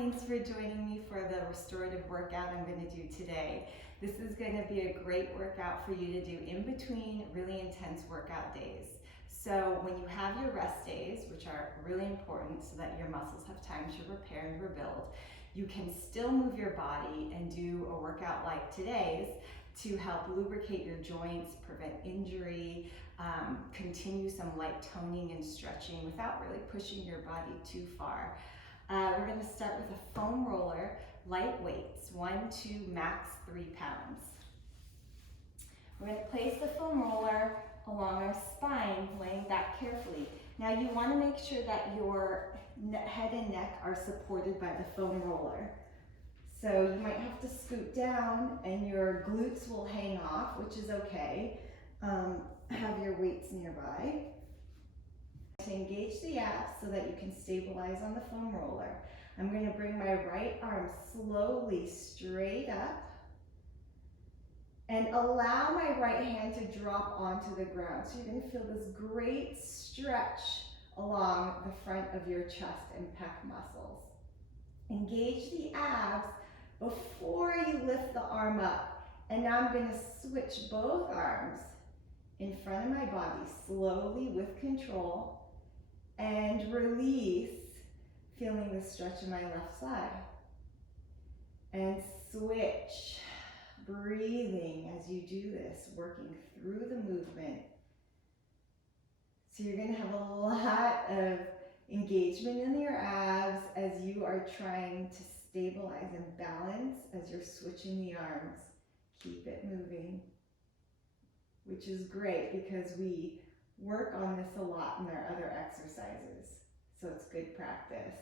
thanks for joining me for the restorative workout I'm going to do today. This is going to be a great workout for you to do in between really intense workout days. So when you have your rest days, which are really important so that your muscles have time to repair and rebuild, you can still move your body and do a workout like today's to help lubricate your joints, prevent injury, continue some light toning and stretching without really pushing your body too far. We're going to start with a foam roller, light weights, 1 to max 3 pounds. We're going to place the foam roller along our spine, laying back carefully. Now you want to make sure that your head and neck are supported by the foam roller. So you might have to scoot down and your glutes will hang off, which is okay. Have your weights nearby. To engage the abs so that you can stabilize on the foam roller. I'm going to bring my right arm slowly straight up and allow my right hand to drop onto the ground. So you're going to feel this great stretch along the front of your chest and pec muscles. Engage the abs before you lift the arm up. And now I'm going to switch both arms in front of my body slowly with control and release, feeling the stretch in my left side. And switch, breathing as you do this, working through the movement. So you're going to have a lot of engagement in your abs as you are trying to stabilize and balance as you're switching the arms. Keep it moving, which is great because we work on this a lot in our other exercises, so it's good practice.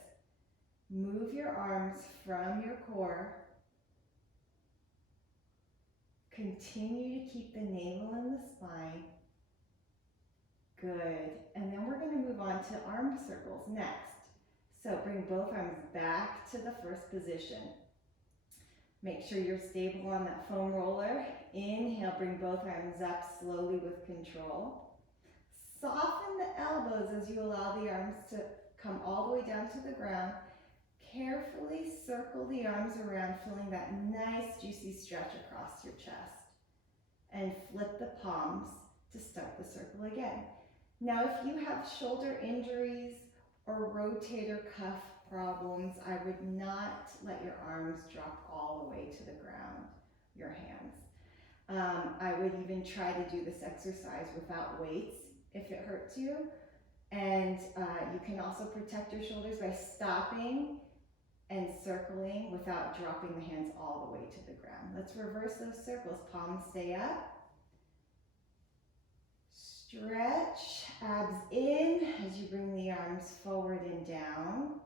Move your arms from your core. Continue to keep the navel in the spine. Good. And then we're going to move on to arm circles next. So bring both arms back to the first position. Make sure you're stable on that foam roller. Inhale, bring both arms up slowly with control. Soften the elbows as you allow the arms to come all the way down to the ground. Carefully circle the arms around, feeling that nice juicy stretch across your chest. And flip the palms to start the circle again. Now if you have shoulder injuries or rotator cuff problems, I would not let your arms drop all the way to the ground, your hands. I would even try to do this exercise without weights if it hurts you. And you can also protect your shoulders by stopping and circling without dropping the hands all the way to the ground. Let's reverse those circles. Palms stay up. Stretch, abs in as you bring the arms forward and down.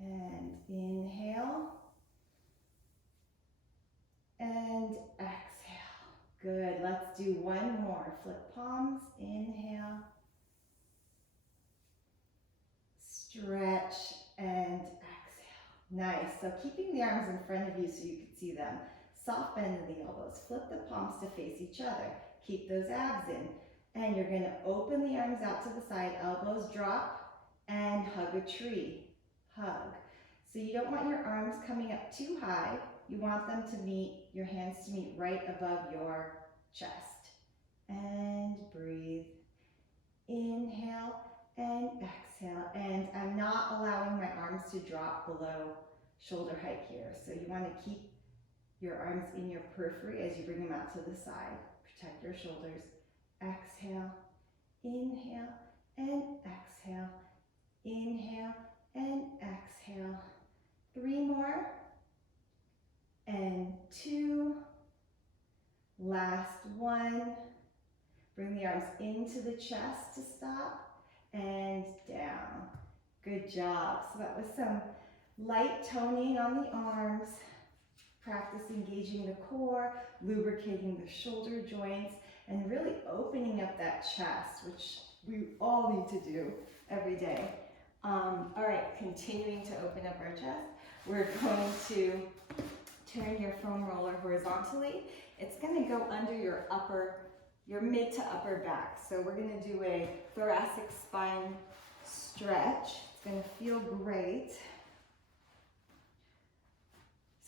And inhale. And exhale. Good, let's do one more. Flip palms, inhale. Stretch and exhale. Nice, so keeping the arms in front of you so you can see them. Soft bend in the elbows. Flip the palms to face each other. Keep those abs in. And you're going to open the arms out to the side, elbows drop, and hug a tree. Hug. So you don't want your arms coming up too high. You want them to meet, your hands to meet right above your chest. And breathe. Inhale and exhale. And I'm not allowing my arms to drop below shoulder height here. So you want to keep your arms in your periphery as you bring them out to the side. Protect your shoulders. Exhale, inhale, and exhale. Inhale and exhale. 3 more. And 2. Last 1. Bring the arms into the chest to stop. And down. Good job. So that was some light toning on the arms. Practice engaging the core, lubricating the shoulder joints, and really opening up that chest, which we all need to do every day. All right, continuing to open up our chest, we're going to turn your foam roller horizontally. It's going to go under your mid to upper back. So we're going to do a thoracic spine stretch. It's going to feel great.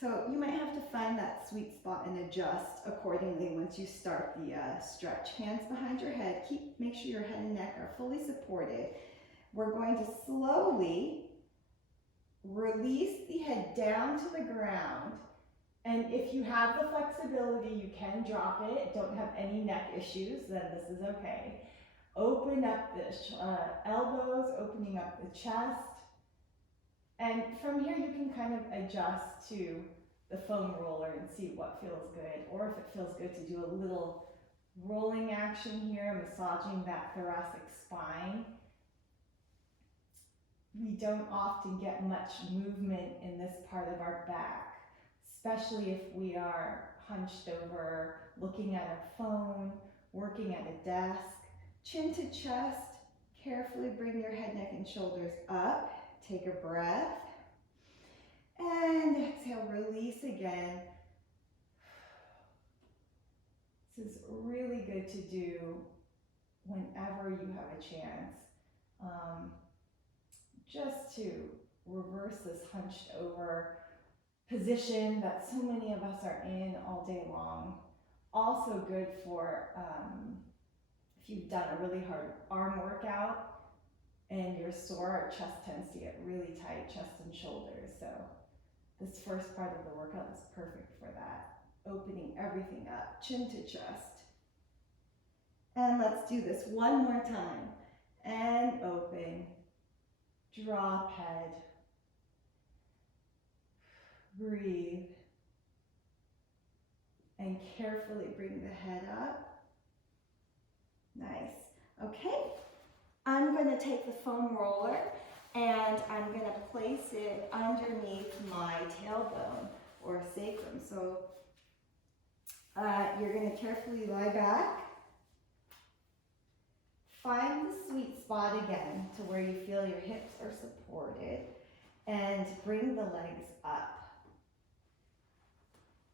So you might have to find that sweet spot and adjust accordingly once you start the stretch. Hands behind your head. Make sure your head and neck are fully supported. We're going to slowly release the head down to the ground. And if you have the flexibility, you can drop it. Don't have any neck issues, then this is okay. Open up the elbows, opening up the chest. And from here, you can kind of adjust to the foam roller and see what feels good. Or if it feels good to do a little rolling action here, massaging that thoracic spine. We don't often get much movement in this part of our back, especially if we are hunched over, looking at our phone, working at a desk. Chin to chest, carefully bring your head, neck, and shoulders up. Take a breath. And exhale, release again. This is really good to do whenever you have a chance. Just to reverse this hunched over position that so many of us are in all day long. Also good for if you've done a really hard arm workout and you're sore, our chest tends to get really tight, chest and shoulders. So this first part of the workout is perfect for that. Opening everything up, chin to chest. And let's do this one more time. And open. Drop head. Breathe. And carefully bring the head up. Nice. Okay. I'm going to take the foam roller and I'm going to place it underneath my tailbone or sacrum. So you're going to carefully lie back. Find the sweet spot again to where you feel your hips are supported and bring the legs up.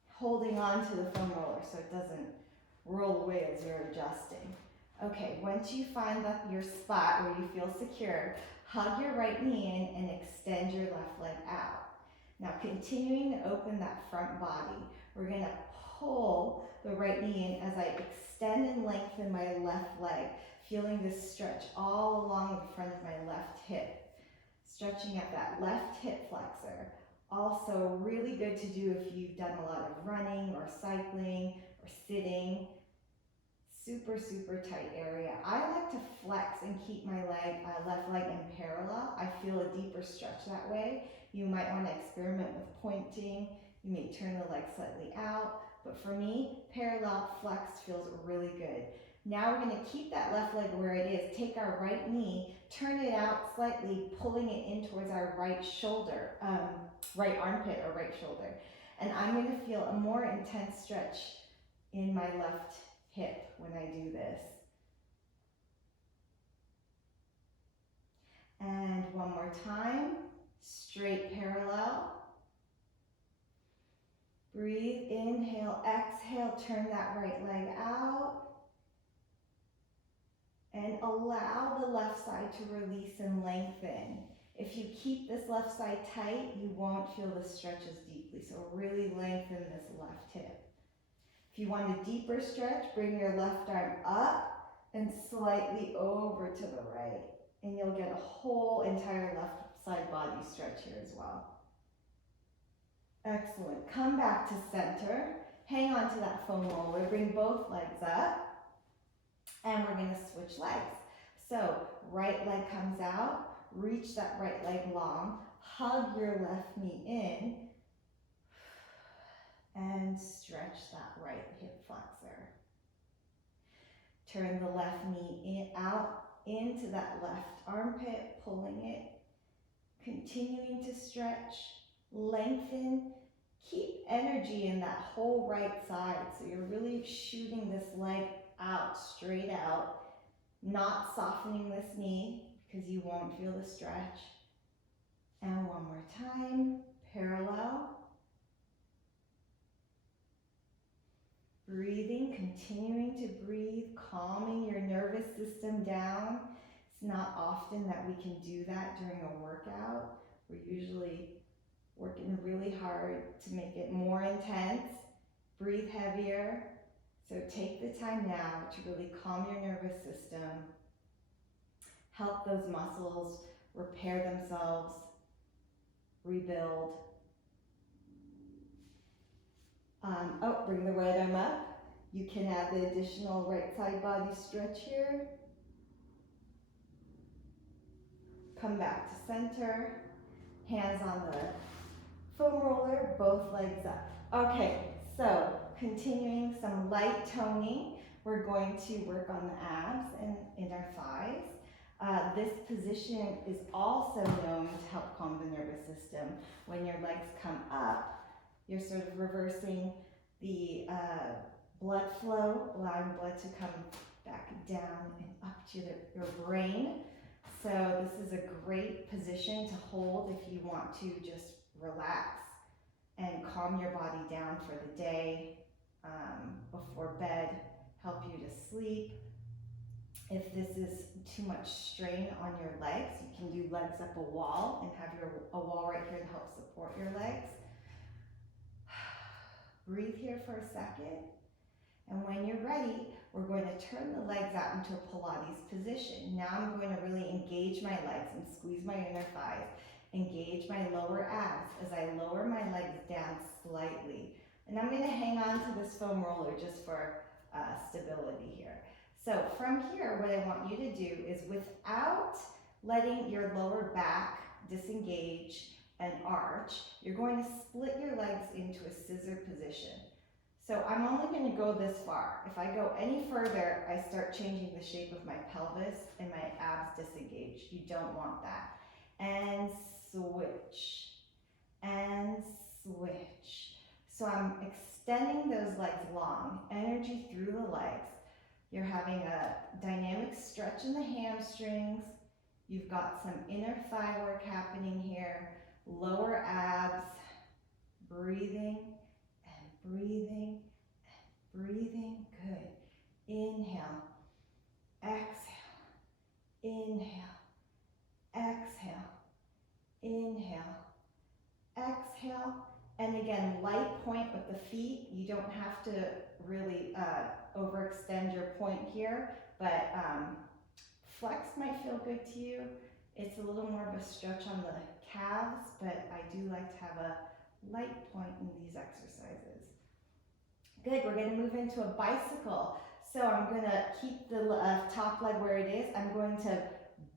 Holding on to the foam roller so it doesn't roll away as you're adjusting. Okay, once you find your spot where you feel secure, hug your right knee in and extend your left leg out. Now continuing to open that front body, we're going to pull the right knee in as I extend and lengthen my left leg, feeling this stretch all along the front of my left hip. Stretching at that left hip flexor. Also really good to do if you've done a lot of running or cycling or sitting. Super, super tight area. I like to flex and keep my left leg in parallel. I feel a deeper stretch that way. You might want to experiment with pointing. You may turn the leg slightly out, but for me, parallel flexed feels really good. Now we're going to keep that left leg where it is. Take our right knee, turn it out slightly, pulling it in towards our right shoulder, right armpit or right shoulder. And I'm going to feel a more intense stretch in my left hip when I do this. And one more time, straight parallel. Breathe, inhale, exhale, turn that right leg out. And allow the left side to release and lengthen. If you keep this left side tight, you won't feel the stretch as deeply. So really lengthen this left hip. If you want a deeper stretch, bring your left arm up and slightly over to the right. And you'll get a whole entire left side body stretch here as well. Excellent. Come back to center. Hang on to that foam roller. Bring both legs up. And we're going to switch legs. So right leg comes out. Reach that right leg long. Hug your left knee in. And stretch that right hip flexor. Turn the left knee out into that left armpit, pulling it. Continuing to stretch, lengthen. Keep energy in that whole right side. So you're really shooting this leg out, straight out. Not softening this knee because you won't feel the stretch. And one more time, parallel. Breathing, continuing to breathe, calming your nervous system down. It's not often that we can do that during a workout. We're usually working working really hard to make it more intense. Breathe heavier. So take the time now to really calm your nervous system, help those muscles repair themselves, rebuild. Bring the right arm up. You can add the additional right side body stretch here. Come back to center. Hands on the foam roller, both legs up. Okay, so continuing some light toning. We're going to work on the abs and inner thighs. This position is also known to help calm the nervous system. When your legs come up, you're sort of reversing the blood flow, allowing blood to come back down and up to your brain. So this is a great position to hold if you want to just relax and calm your body down for the day, before bed, help you to sleep. If this is too much strain on your legs, you can do legs up a wall and have a wall right here to help support your legs. Breathe here for a second. And when you're ready, we're going to turn the legs out into a Pilates position. Now I'm going to really engage my legs and squeeze my inner thighs, engage my lower abs as I lower my legs down slightly. And I'm going to hang on to this foam roller just for stability here. So from here, what I want you to do is, without letting your lower back disengage and arch, you're going to split your legs into a scissor position. So I'm only going to go this far. If I go any further, I start changing the shape of my pelvis and my abs disengage. You don't want that. And switch. And switch. So I'm extending those legs long, energy through the legs. You're having a dynamic stretch in the hamstrings. You've got some inner thigh work happening here. Lower abs, breathing and breathing and breathing. Good. Inhale, exhale, inhale, exhale, inhale, exhale. And again, light point with the feet. You don't have to really overextend your point here, but flex might feel good to you. It's a little more of a stretch on the calves, but I do like to have a light point in these exercises. Good, we're going to move into a bicycle. So I'm going to keep the top leg where it is. I'm going to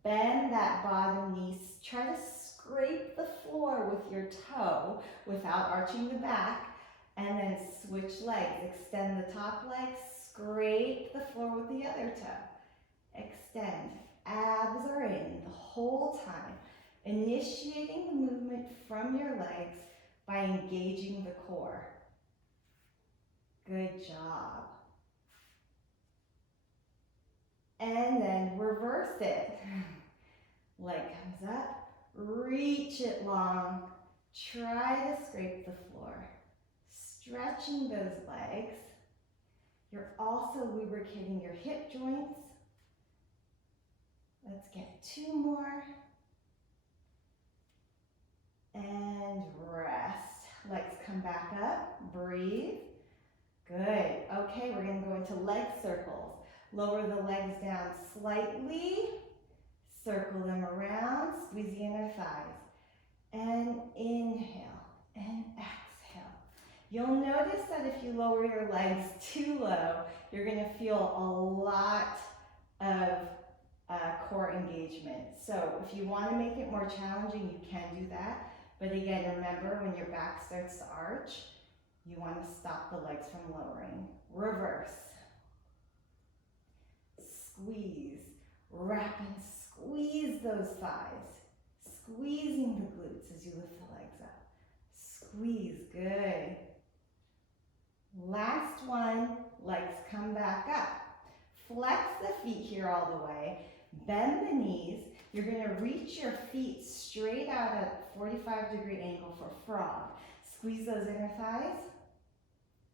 bend that bottom knee. Try to scrape the floor with your toe without arching the back, and then switch legs. Extend the top leg, scrape the floor with the other toe. Extend. Abs are in the whole time. Initiating the movement from your legs by engaging the core. Good job. And then reverse it. Leg comes up, reach it long. Try to scrape the floor. Stretching those legs. You're also lubricating your hip joints. Let's get 2 more. And rest. Legs come back up. Breathe. Good. Okay, we're going to go into leg circles. Lower the legs down slightly. Circle them around. Squeeze the inner thighs. And inhale and exhale. You'll notice that if you lower your legs too low, you're going to feel a lot of core engagement. So if you want to make it more challenging, you can do that. But again, remember, when your back starts to arch, you want to stop the legs from lowering. Reverse. Squeeze. Wrap and squeeze those thighs. Squeezing the glutes as you lift the legs up. Squeeze. Good. Last one. Legs come back up. Flex the feet here all the way. Bend the knees. You're going to reach your feet straight out at a 45-degree angle for frog. Squeeze those inner thighs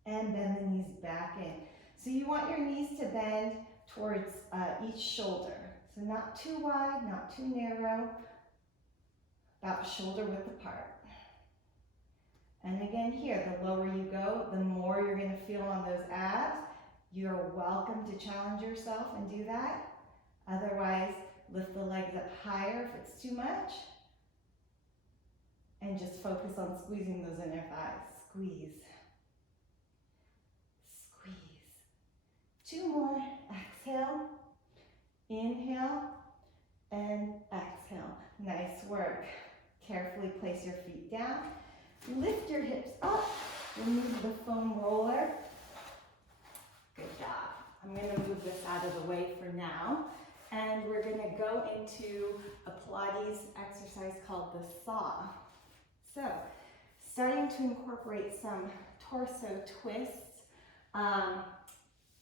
and bend the knees back in. So you want your knees to bend towards each shoulder. So not too wide, not too narrow, about shoulder width apart. And again here, the lower you go, the more you're going to feel on those abs. You're welcome to challenge yourself and do that. Otherwise, lift the legs up higher if it's too much. And just focus on squeezing those inner thighs. Squeeze. Squeeze. 2 more. Exhale. Inhale. And exhale. Nice work. Carefully place your feet down. Lift your hips up. Remove the foam roller. Good job. I'm going to move this out of the way for now. And we're going to go into a Pilates exercise called the saw. So, starting to incorporate some torso twists.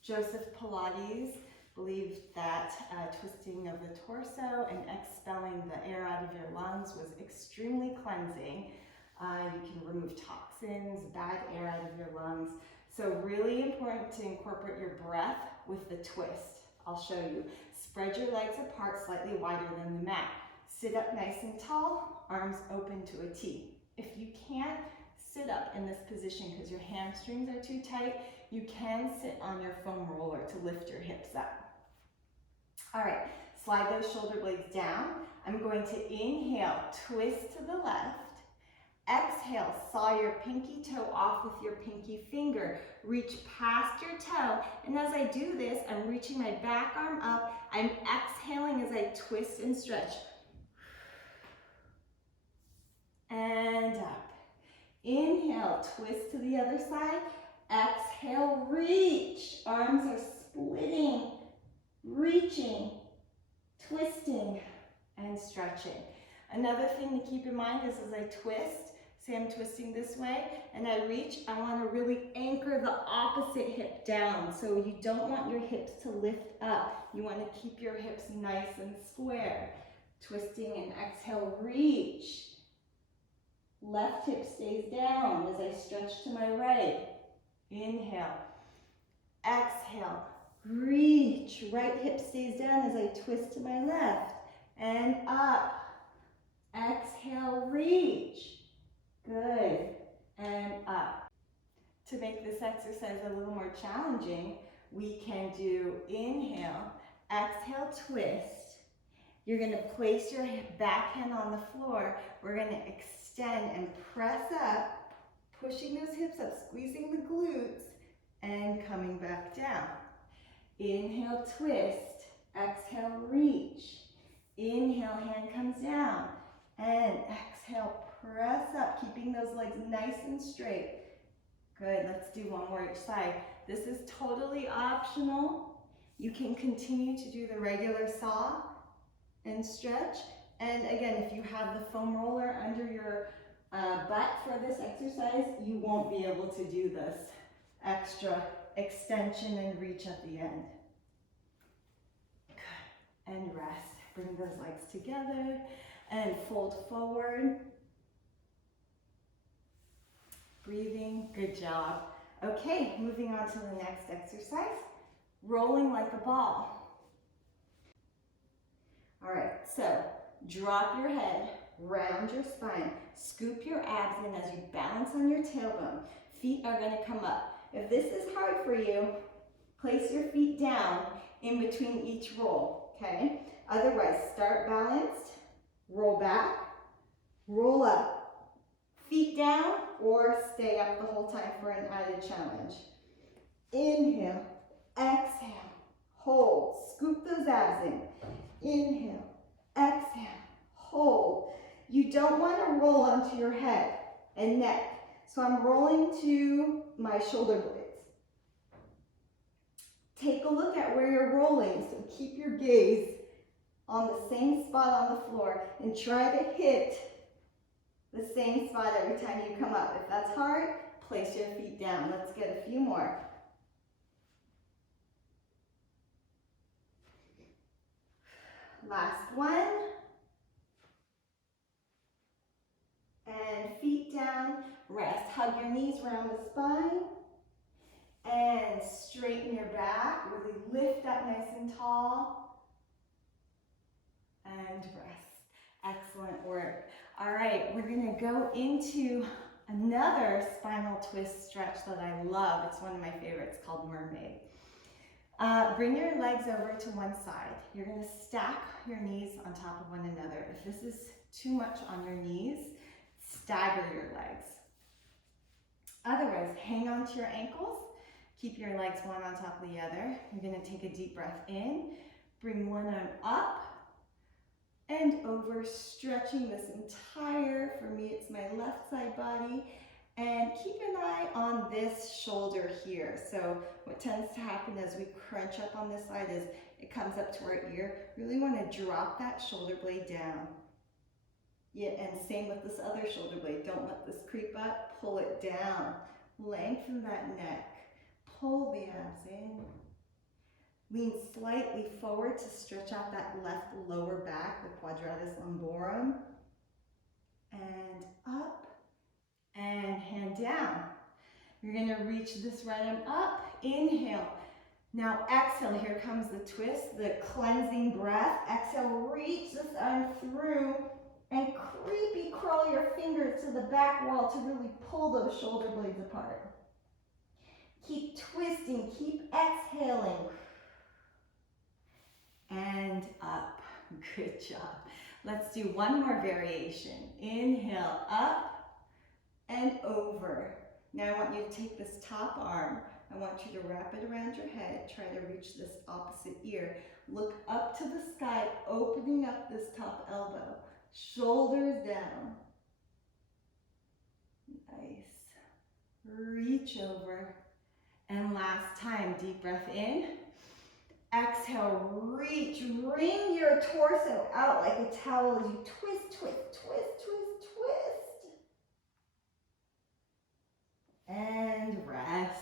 Joseph Pilates believed that twisting of the torso and expelling the air out of your lungs was extremely cleansing. You can remove toxins, bad air out of your lungs. So really important to incorporate your breath with the twist. I'll show you. Spread your legs apart slightly wider than the mat. Sit up nice and tall, arms open to a T. If you can't sit up in this position because your hamstrings are too tight, you can sit on your foam roller to lift your hips up. All right, slide those shoulder blades down. I'm going to inhale, twist to the left. Exhale, saw your pinky toe off with your pinky finger. Reach past your toe. And as I do this, I'm reaching my back arm up. I'm exhaling as I twist and stretch. And up. Inhale, twist to the other side. Exhale, reach. Arms are splitting, reaching, twisting, and stretching. Another thing to keep in mind is as I twist, say I'm twisting this way, and I reach, I want to really anchor the opposite hip down. So you don't want your hips to lift up. You want to keep your hips nice and square. Twisting and exhale, reach. Left hip stays down as I stretch to my right. Inhale. Exhale. Reach. Right hip stays down as I twist to my left. And up. Exhale, reach. Good. And up. To make this exercise a little more challenging, we can do inhale, exhale, twist. You're going to place your backhand on the floor. We're going to extend and press up, pushing those hips up, squeezing the glutes, and coming back down. Inhale, twist. Exhale, reach. Inhale, hand comes down. And exhale, press up, keeping those legs nice and straight. Good, let's do one more each side. This is totally optional. You can continue to do the regular saw and stretch. And again, if you have the foam roller under your butt for this exercise, you won't be able to do this extra extension and reach at the end. Good, and rest. Bring those legs together and fold forward. Breathing, good job. Okay, moving on to the next exercise, rolling like a ball. All right, so drop your head, round your spine, scoop your abs in as you balance on your tailbone. Feet are gonna come up. If this is hard for you, place your feet down in between each roll, okay? Otherwise, start balanced, roll back, roll up. Feet down or stay up the whole time for an added challenge. Inhale, exhale, hold, scoop those abs in. Inhale, exhale, hold. You don't want to roll onto your head and neck. So I'm rolling to my shoulder blades. Take a look at where you're rolling. So keep your gaze on the same spot on the floor and try to hit the same spot every time you come up. If that's hard, place your feet down. Let's get a few more. Last one. And feet down, rest. Hug your knees around the spine. And straighten your back. Really lift up nice and tall. And rest. Excellent work. All right, we're gonna go into Another spinal twist stretch that I love, it's one of my favorites, called Mermaid. Bring your legs over to one side. You're going to stack your knees on top of one another. If this is too much on your knees, stagger your legs. Otherwise, hang on to your ankles. Keep your legs one on top of the other. You're going to take a deep breath in. Bring one arm up and over, stretching this entire, for me it's my left side body, and keep an eye on this shoulder here. So what tends to happen as we crunch up on this side is it comes up to our ear. Really want to drop that shoulder blade down. Yeah, and same with this other shoulder blade. Don't let this creep up, pull it down. Lengthen that neck, pull the abs in. Lean slightly forward to stretch out that left lower back, the quadratus lumborum. And up, and hand down. You're gonna reach this right arm up, inhale. Now exhale, here comes the twist, the cleansing breath. Exhale, reach this arm through and creepy crawl your fingers to the back wall to really pull those shoulder blades apart. Keep twisting, keep exhaling. And up. Good job. Let's do one more variation. Inhale, up and over. Now I want you to take this top arm. I want you to wrap it around your head. Try to reach this opposite ear. Look up to the sky, opening up this top elbow. Shoulders down. Nice. Reach over. And last time, deep breath in. Exhale, reach, wring your torso out like a towel as you twist, twist, twist, twist, twist. And rest.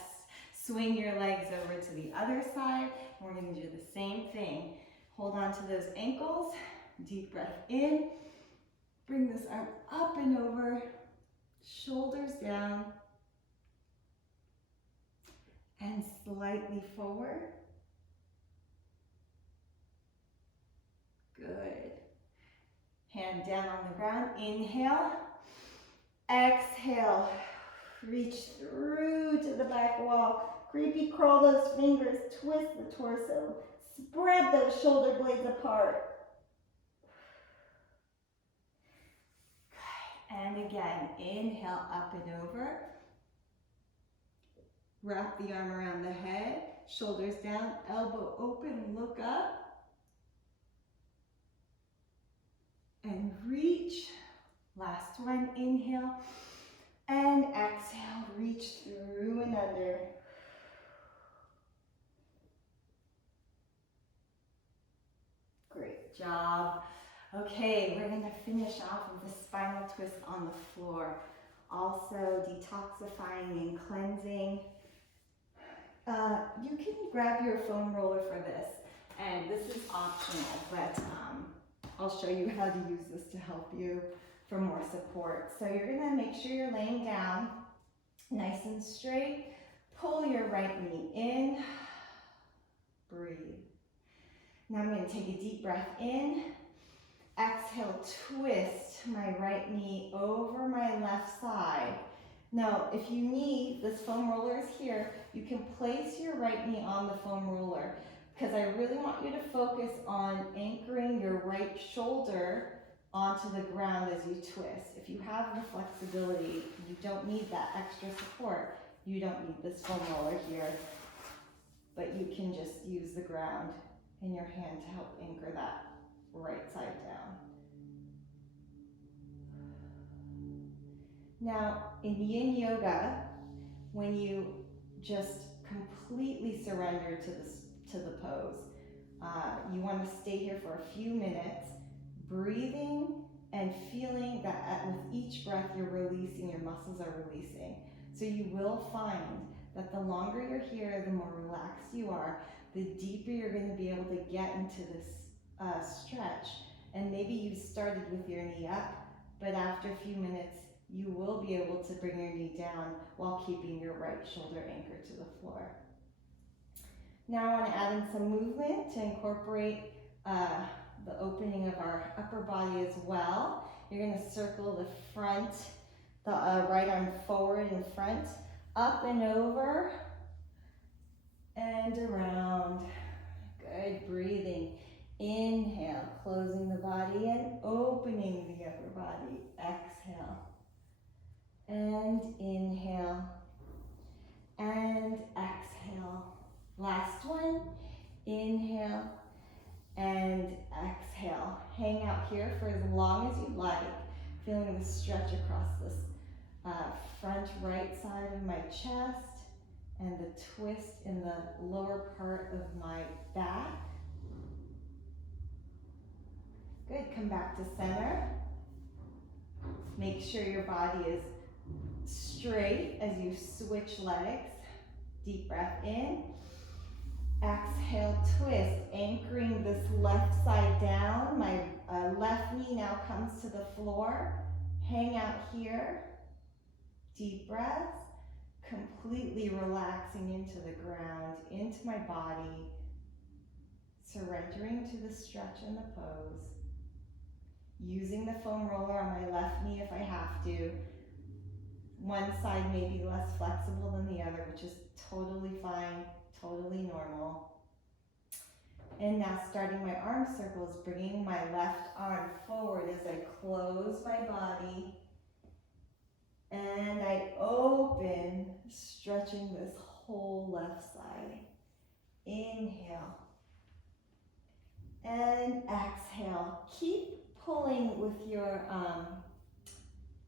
Swing your legs over to the other side. We're going to do the same thing. Hold on to those ankles. Deep breath in. Bring this arm up and over. Shoulders down. And slightly forward. Good. Hand down on the ground. Inhale. Exhale. Reach through to the back wall. Creepy crawl those fingers. Twist the torso. Spread those shoulder blades apart. Good. And again, inhale up and over. Wrap the arm around the head. Shoulders down. Elbow open. Look up. And reach. Last one, inhale. And exhale, reach through and under. Great job. Okay, we're gonna finish off with a spinal twist on the floor. Also detoxifying and cleansing. You can grab your foam roller for this, and this is optional, but I'll show you how to use this to help you for more support. So you're gonna make sure you're laying down nice and straight. Pull your right knee in, breathe. Now I'm gonna take a deep breath in. Exhale, twist my right knee over my left side. Now, if you need, this foam roller is here, you can place your right knee on the foam roller, because I really want you to focus on anchoring your right shoulder onto the ground as you twist. If you have the flexibility, you don't need that extra support. You don't need this foam roller here, but you can just use the ground in your hand to help anchor that right side down. Now, in yin yoga, when you just completely surrender to the pose, you want to stay here for a few minutes, breathing and feeling that with each breath you're releasing, your muscles are releasing. So you will find that the longer you're here, the more relaxed you are, the deeper you're going to be able to get into this stretch. And maybe you started with your knee up, but after a few minutes, you will be able to bring your knee down while keeping your right shoulder anchored to the floor. Now I want to add in some movement to incorporate the opening of our upper body as well. You're going to circle the front The right arm forward in front, up and over, and around. Good, breathing. Inhale, closing the body and opening the upper body. Exhale. And inhale. And exhale. Last one. Inhale and exhale. Hang out here for as long as you'd like. Feeling the stretch across this front right side of my chest and the twist in the lower part of my back. Good, come back to center. Make sure your body is straight as you switch legs. Deep breath in. Exhale, twist, anchoring this left side down. My left knee now comes to the floor. Hang out here. Deep breaths. Completely relaxing into the ground, into my body. Surrendering to the stretch and the pose. Using the foam roller on my left knee if I have to. One side may be less flexible than the other, which is totally fine, totally normal. And now starting my arm circles, bringing my left arm forward as I close my body. And I open, stretching this whole left side. Inhale. And exhale. Keep pulling with your,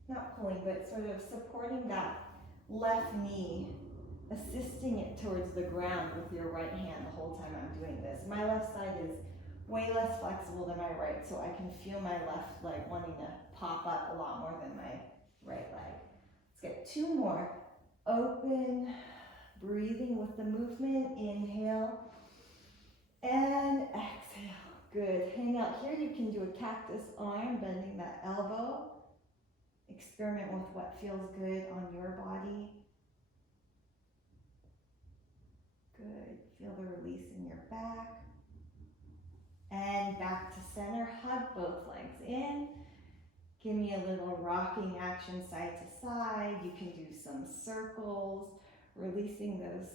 not pulling, but sort of supporting that left knee, assisting it towards the ground with your right hand the whole time I'm doing this. My left side is way less flexible than my right, so I can feel my left leg wanting to pop up a lot more than my right leg. Let's get two more. Open, breathing with the movement. Inhale and exhale. Good. Hang out here. You can do a cactus arm, bending that elbow. Experiment with what feels good on your body. Good. Feel the release in your back. And back to center. Hug both legs in. Give me a little rocking action side to side. You can do some circles, releasing those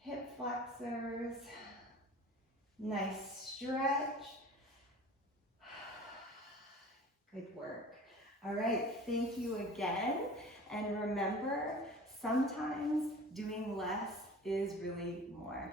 hip flexors. Nice stretch. Good work. All right, thank you again. And remember, sometimes doing less is really more.